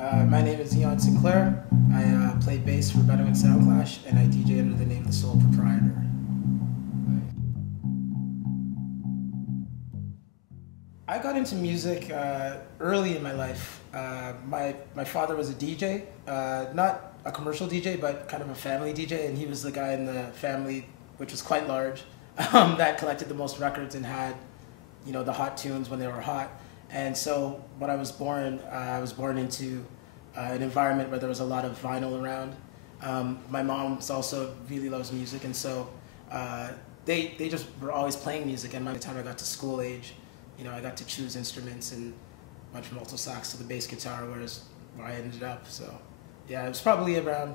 My name is Eon Sinclair. I play bass for Bedouin Soundclash, and I DJ under the name The Sole Proprietor. I got into music early in my life. My father was a DJ, not a commercial DJ, but kind of a family DJ, and he was the guy in the family, which was quite large, that collected the most records and had, the hot tunes when they were hot. And so when I was born into an environment where there was a lot of vinyl around. My mom also really loves music, and so they just were always playing music. And by the time I got to school age, I got to choose instruments and went from alto sax to the bass guitar, where I ended up. So yeah, it was probably around,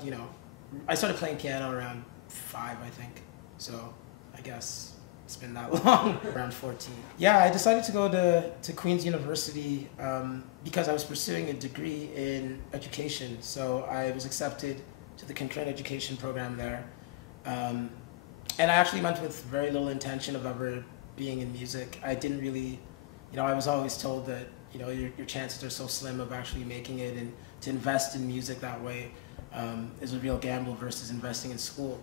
I started playing piano around 5, I think. So I guess it's been that long, around 14. Yeah, I decided to go to Queen's University because I was pursuing a degree in education. So I was accepted to the concurrent education program there. And I actually went with very little intention of ever being in music. I didn't really, I was always told that, your chances are so slim of actually making it, and to invest in music that way is a real gamble versus investing in school.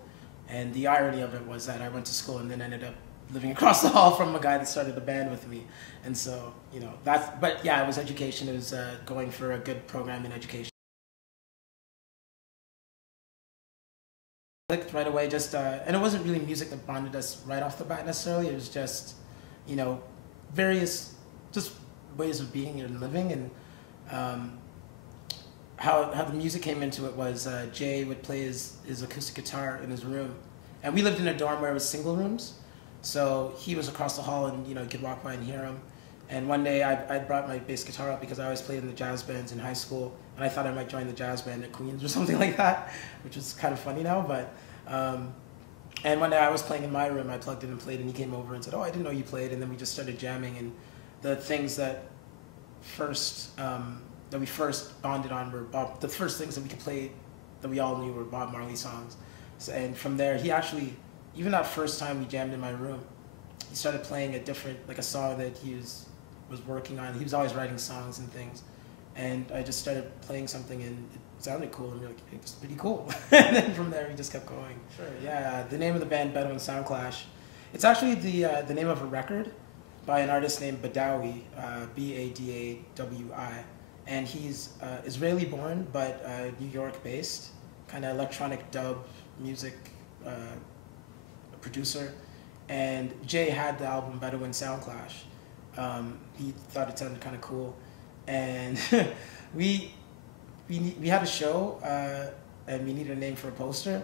And the irony of it was that I went to school and then ended up living across the hall from a guy that started a band with me. And so, but yeah, it was education. It was going for a good program in education. Clicked right away, and it wasn't really music that bonded us right off the bat necessarily. It was just, various just ways of being and living. And how the music came into it was Jay would play his acoustic guitar in his room. And we lived in a dorm where it was single rooms. So he was across the hall, and you could walk by and hear him. And one day I brought my bass guitar up because I always played in the jazz bands in high school, and I thought I might join the jazz band at Queen's or something like that, which is kind of funny now. But and one day I was playing in my room, I plugged in and played, and he came over and said, "Oh, I didn't know you played." And then we just started jamming, and the things that we first bonded on were the first things that we could play that we all knew were Bob Marley songs. So, and from there, he actually, even that first time we jammed in my room, he started playing a song that he was working on. He was always writing songs and things. And I just started playing something, and it sounded cool, and we were like, hey, it's pretty cool. And then from there, we just kept going. Sure, yeah, the name of the band, Bedouin Soundclash. It's actually the name of a record by an artist named Bedouin, Badawi. And he's Israeli born, but New York based, kind of electronic dub music producer. And Jay had the album Bedouin Soundclash. He thought it sounded kind of cool. And we had a show, and we needed a name for a poster.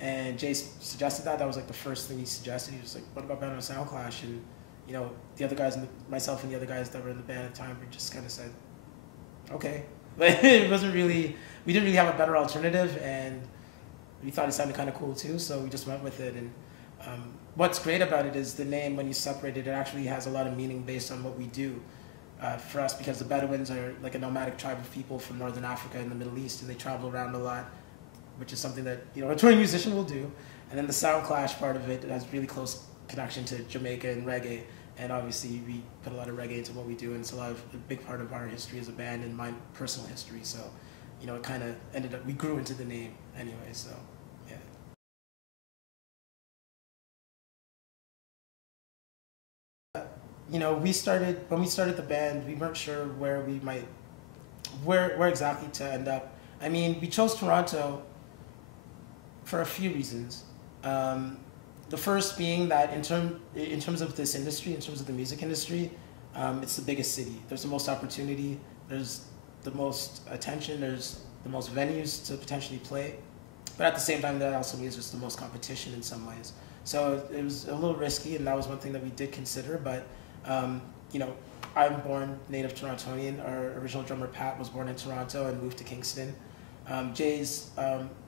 And Jay suggested that. That was like the first thing he suggested. He was like, "What about Bedouin Soundclash?" And the other guys, myself and the other guys that were in the band at the time, we just kind of said, okay. But it wasn't really, we didn't really have a better alternative, and we thought it sounded kind of cool too, so we just went with it. And what's great about it is the name, when you separate it, it actually has a lot of meaning based on what we do for us, because the Bedouins are like a nomadic tribe of people from Northern Africa and the Middle East, and they travel around a lot, which is something that a touring musician will do. And then the Soundclash part of it has really close connection to Jamaica and reggae. And obviously, we put a lot of reggae into what we do, and it's a big part of our history as a band and my personal history. So, it kind of ended up, we grew into the name anyway, so, yeah. When we started the band, we weren't sure where exactly to end up. I mean, we chose Toronto for a few reasons. The first being that in terms of this industry, in terms of the music industry, it's the biggest city. There's the most opportunity, there's the most attention, there's the most venues to potentially play. But at the same time, that also means there's the most competition in some ways. So it was a little risky, and that was one thing that we did consider. But, I'm born native Torontonian. Our original drummer, Pat, was born in Toronto and moved to Kingston. Jay's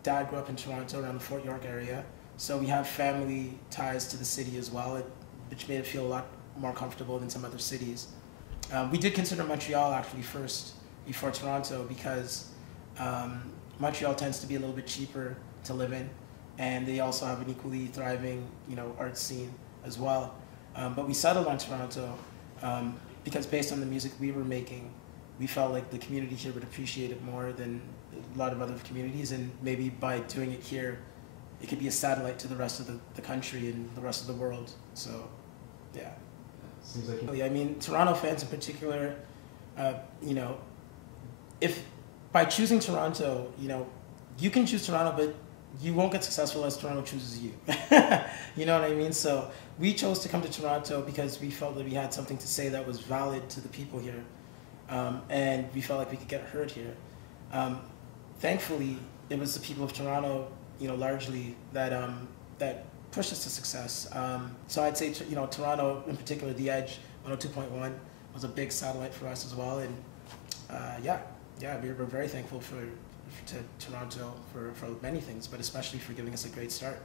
dad grew up in Toronto, around the Fort York area. So we have family ties to the city as well, which made it feel a lot more comfortable than some other cities. We did consider Montreal actually first before Toronto, because Montreal tends to be a little bit cheaper to live in, and they also have an equally thriving, art scene as well. But we settled on Toronto because based on the music we were making, we felt like the community here would appreciate it more than a lot of other communities, and maybe by doing it here, it could be a satellite to the rest of the country and the rest of the world. So, yeah. Seems like I mean, Toronto fans in particular, you know, if by choosing Toronto, you know, you can choose Toronto, but you won't get successful as Toronto chooses you. You know what I mean? So we chose to come to Toronto because we felt that we had something to say that was valid to the people here. And we felt like we could get heard here. Thankfully, it was the people of Toronto, you know, largely that that pushed us to success. So I'd say, you know, Toronto in particular, The Edge 102.1 was a big satellite for us as well. And yeah, we're very thankful to Toronto for many things, but especially for giving us a great start.